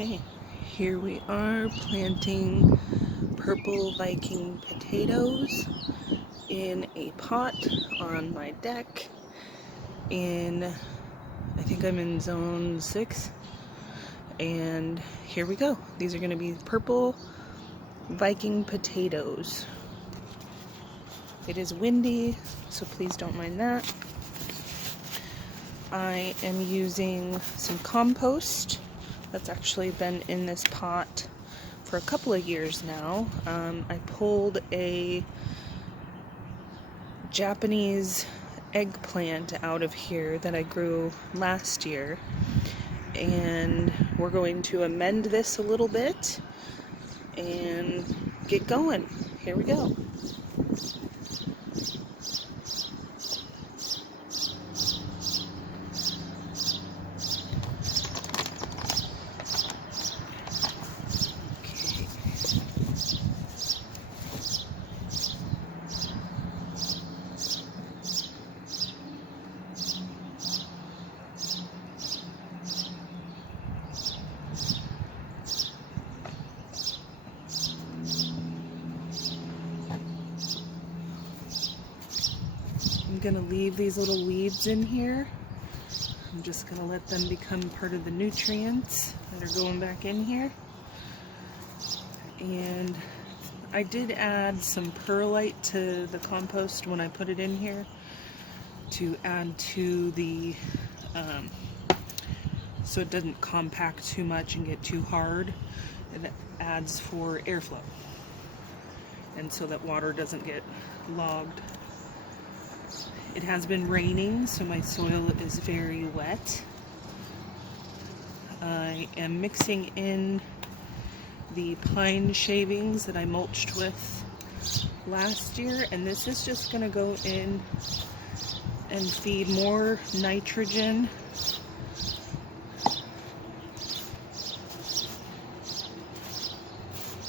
Okay, here we are planting Purple Viking potatoes in a pot on my deck I think I'm in zone 6, and here we go. These are going to be Purple Viking potatoes. It is windy, so please don't mind that. I am using some compost that's actually been in this pot for a couple of years now. I pulled a Japanese eggplant out of here that I grew last year, and we're going to amend this a little bit and get going. Here we go. I'm gonna leave these little weeds in here. I'm just gonna let them become part of the nutrients that are going back in here. And I did add some perlite to the compost when I put it in here to add to the, so it doesn't compact too much and get too hard. It adds for airflow, and so that water doesn't get logged. It has been raining, so my soil is very wet. I am mixing in the pine shavings that I mulched with last year, and this is just going to go in and feed more nitrogen.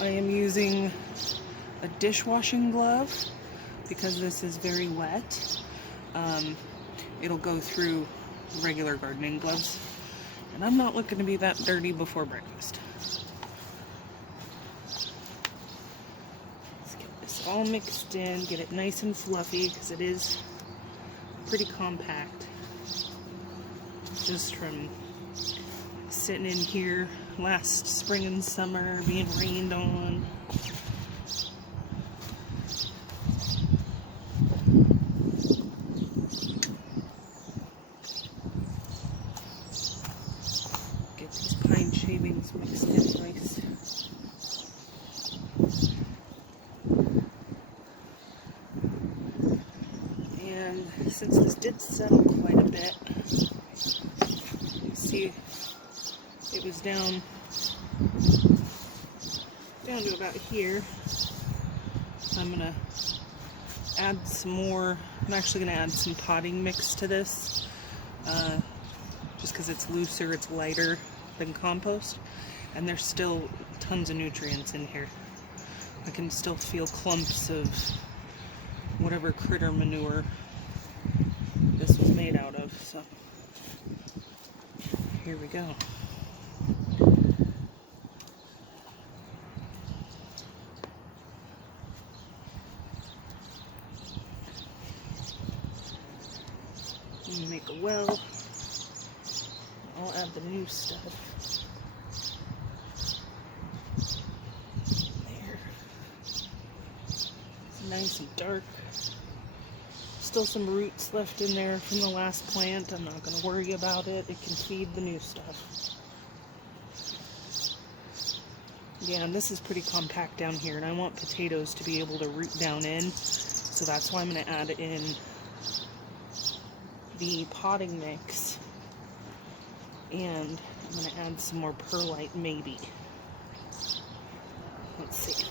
I am using a dishwashing glove because this is very wet. It'll go through regular gardening gloves, and I'm not looking to be that dirty before breakfast. Let's get this all mixed in, get it nice and fluffy, because it is pretty compact just from sitting in here last spring and summer, being rained on. Get these pine shavings mixed in nice. And since this did settle quite a bit, you see it was down to about here. So I'm gonna add some more. I'm actually gonna add some potting mix to this, just because it's looser, it's lighter than compost, and there's still tons of nutrients in here. I can still feel clumps of whatever critter manure this was made out of, so here we go. Make a well. I'll add the new stuff. There. It's nice and dark. Still some roots left in there from the last plant. I'm not going to worry about it. It can feed the new stuff. Yeah, and this is pretty compact down here, and I want potatoes to be able to root down in, so that's why I'm going to add in the potting mix, and I'm going to add some more perlite maybe. Let's see.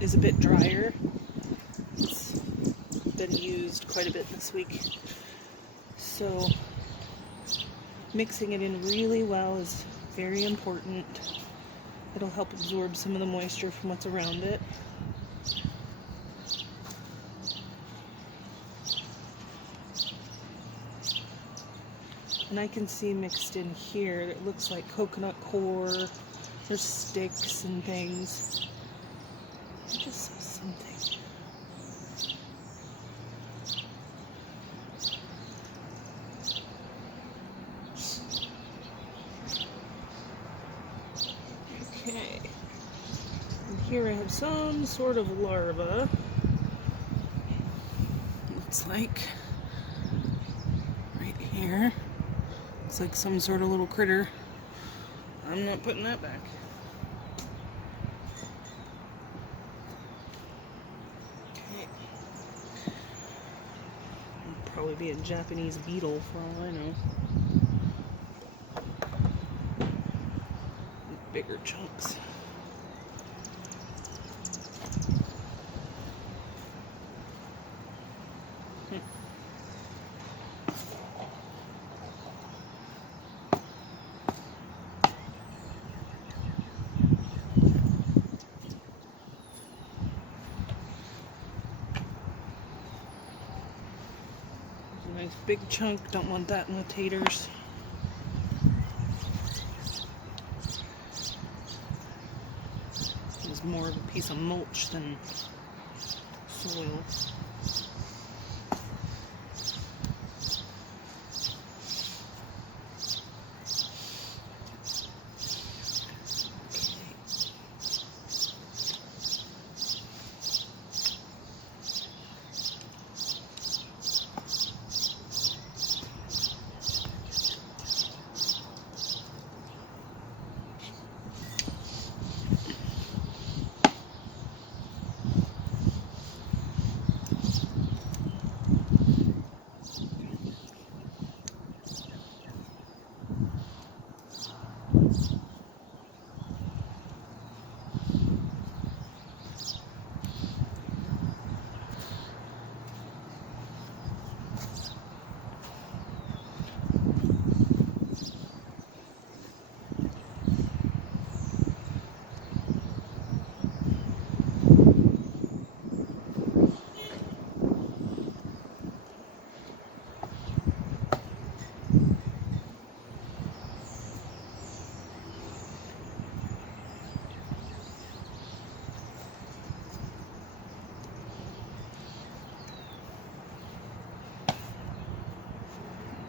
is a bit drier. It's been used quite a bit this week. So mixing it in really well is very important. It'll help absorb some of the moisture from what's around it. And I can see mixed in here, it looks like coconut core. There's sticks and things. I just saw something. Okay. And here I have some sort of larva. Looks like right here. Looks like some sort of little critter. I'm not putting that back. Okay. It'll probably be a Japanese beetle for all I know. Bigger chunks. Nice big chunk, don't want that in the taters. It's more of a piece of mulch than soil.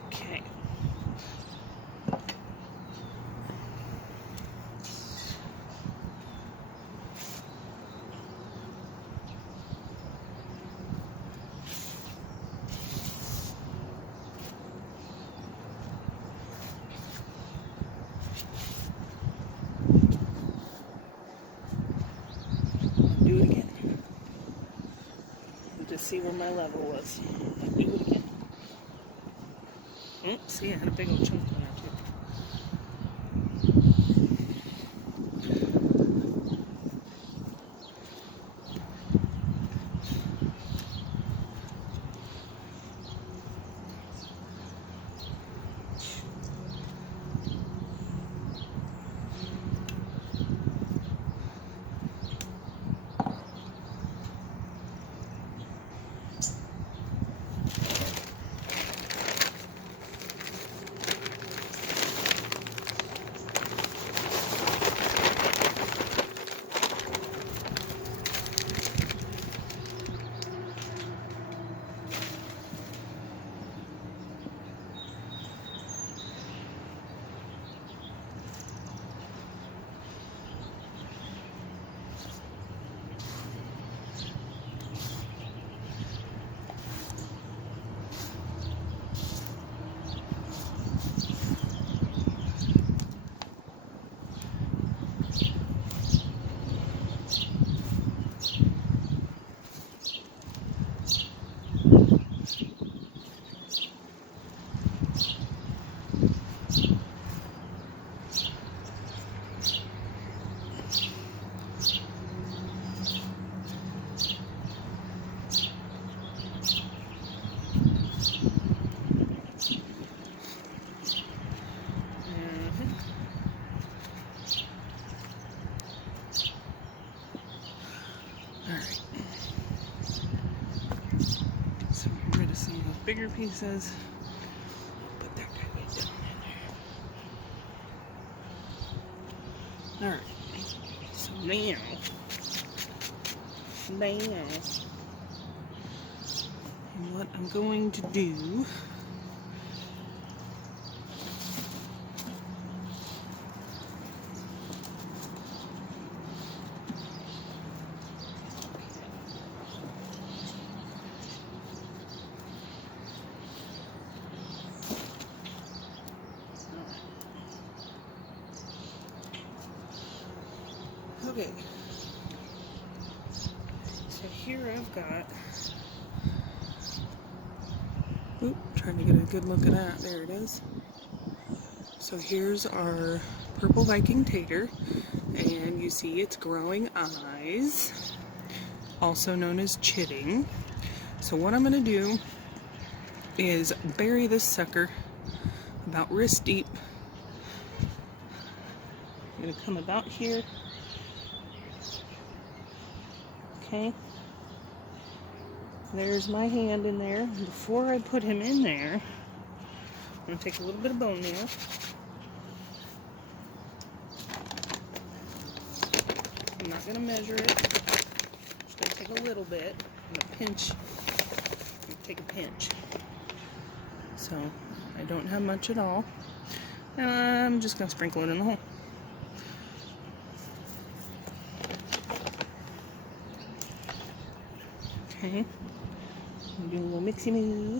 Okay. Do it again. Just see where my level was. Do it again. Oh, see, I had a big old chunk on there too. Alright. So get rid of some of those bigger pieces. Put that guy way down in there. Alright. So now, what I'm going to do okay, so here I've got, trying to get a good look at that, there it is. So here's our Purple Viking tater, and you see it's growing eyes, also known as chitting. So what I'm going to do is bury this sucker about wrist deep. I'm going to come about here. Okay, there's my hand in there. Before I put him in there, I'm going to take a little bit of bone meal. I'm not going to measure it. I'm just going to take a little bit. I'm going to pinch. I'm going to take a pinch. So I don't have much at all. And I'm just going to sprinkle it in the hole. Okay, I'm doing a little mixy moo.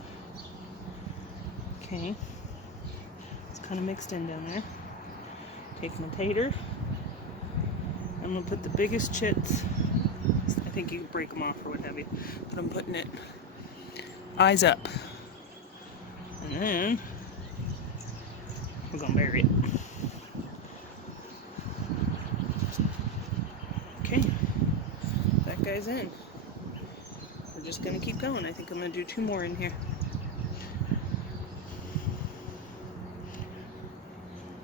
Okay, it's kind of mixed in down there. Take my tater. I'm gonna put the biggest chits. I think you can break them off or what have you, but I'm putting it eyes up, and then we're gonna bury it. Okay, that guy's in. Just gonna keep going. I think I'm gonna do 2 more in here.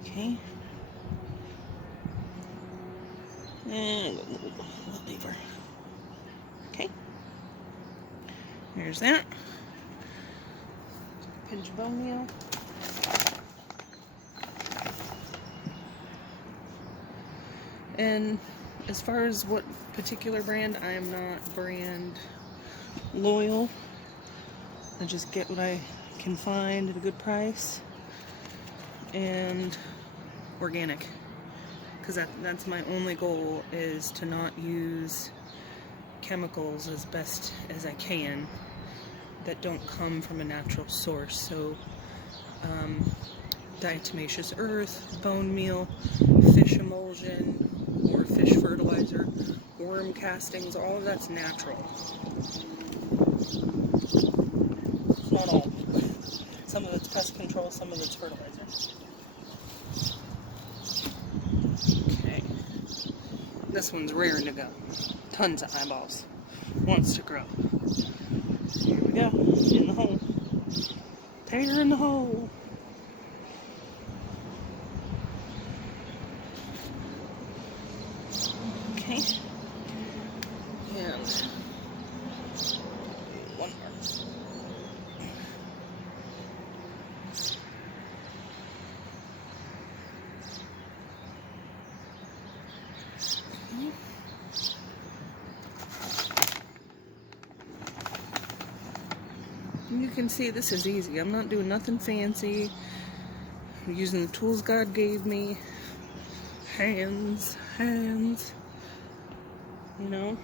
Okay. And a little lever. Okay. There's that. Pinch of bone meal. And as far as what particular brand, I am not brand loyal. I just get what I can find at a good price, and organic, because that's my only goal, is to not use chemicals as best as I can that don't come from a natural source. So diatomaceous earth, bone meal, fish emulsion or fish fertilizer, worm castings, all of that's natural. Not all. Some of it's pest control, some of it's fertilizer. Okay. This one's raring to go. Tons of eyeballs. Wants to grow. Here we go. In the hole. Tater in the hole. Okay. And one more. You can see this is easy. I'm not doing nothing fancy. I'm using the tools God gave me. Hands, you know.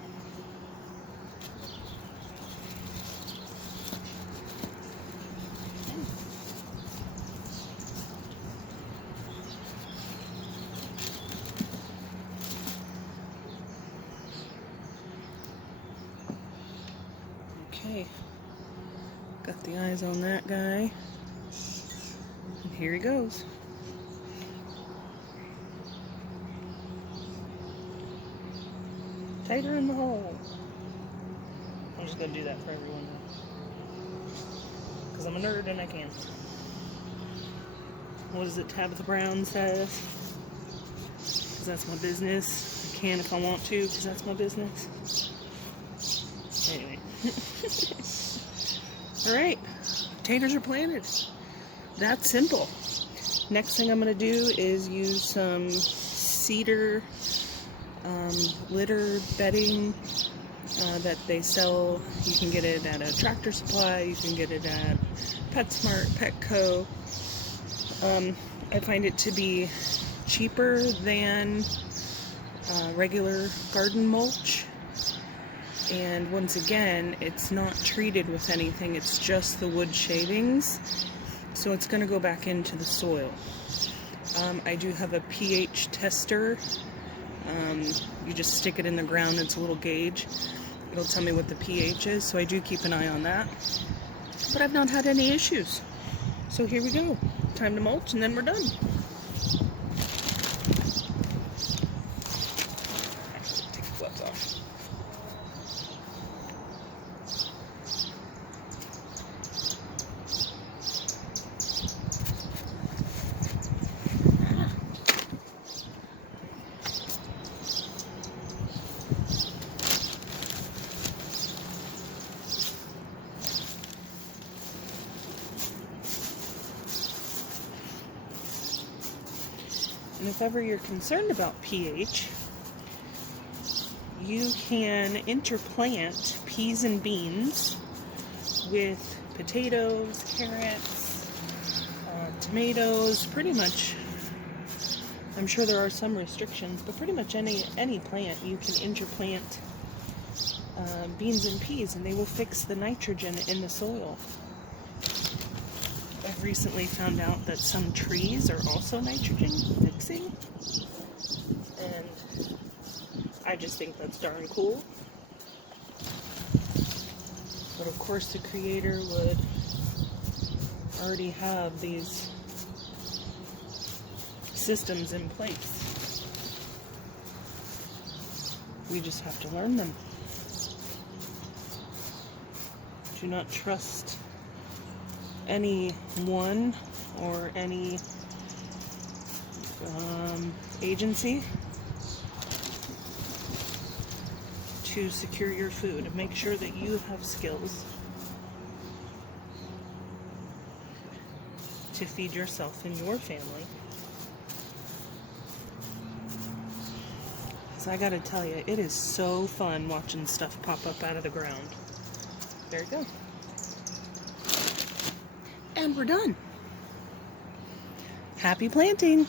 Okay. Got the eyes on that guy. And here he goes. Tater in the hole. I'm just going to do that for everyone now. Because I'm a nerd and I can. What is it Tabitha Brown says? Because that's my business. I can if I want to, because that's my business. Alright, potatoes are planted. That's simple. Next thing I'm going to do is use some cedar litter bedding that they sell. You can get it at a Tractor Supply, you can get it at PetSmart, Petco. I find it to be cheaper than regular garden mulch. And once again, it's not treated with anything, it's just the wood shavings. So it's going to go back into the soil. I do have a pH tester. You just stick it in the ground, it's a little gauge. It'll tell me what the pH is, so I do keep an eye on that. But I've not had any issues. So here we go. Time to mulch and then we're done. Take the gloves off. And if ever you're concerned about pH, you can interplant peas and beans with potatoes, carrots, tomatoes, pretty much. I'm sure there are some restrictions, but pretty much any plant you can interplant beans and peas, and they will fix the nitrogen in the soil. I've recently found out that some trees are also nitrogen fixing, and I just think that's darn cool. But of course the creator would already have these systems in place. We just have to learn them. Do not trust anyone or any agency to secure your food, and make sure that you have skills to feed yourself and your family. So I gotta tell you, it is so fun watching stuff pop up out of the ground. There you go. And we're done. Happy planting!